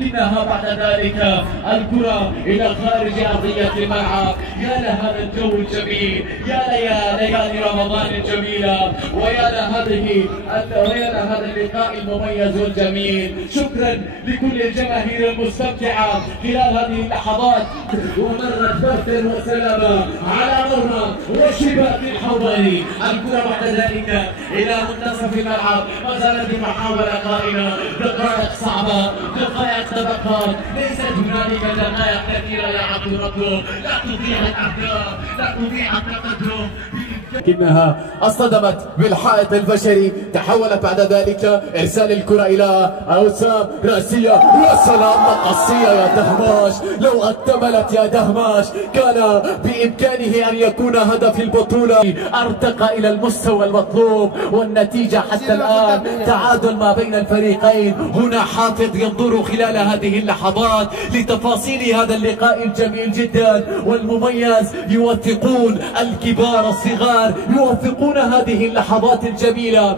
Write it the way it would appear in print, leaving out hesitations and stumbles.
إنها بعد ذلك الكرة إلى خارج أرضية الملعب. يا لهذا الجو الجميل، يا ليالي رمضان الجميلة، ويا لهذا اللقاء المميز والجميل. شكرا لكل الجماهير المستمتعة خلال هذه اللحظات. ومرت فردا وسلاما على مرمى وشباك الحضري. الكرة بعد ذلك إلى منتصف الملعب. ما زالت المحاولة قائمة. دقائق صعبة، دقائق تبقى، ليست هنالك دقائق كثيرة يا عبد الرب. لا تضيع الأهداف، لا تضيع التقدم، لكنها اصطدمت بالحائط البشري. تحولت بعد ذلك ارسال الكرة الى وسام، رأسية، يا سلام مقصية يا دهماش. لو اكتملت يا دهماش كان بامكانه ان يكون هدف البطولة. ارتقى الى المستوى المطلوب، والنتيجة حتى الان تعادل ما بين الفريقين. هنا حافظ ينظر خلال هذه اللحظات لتفاصيل هذا اللقاء الجميل جدا والمميز. يوثقون الكبار الصغار، يوثقون هذه اللحظات الجميلة.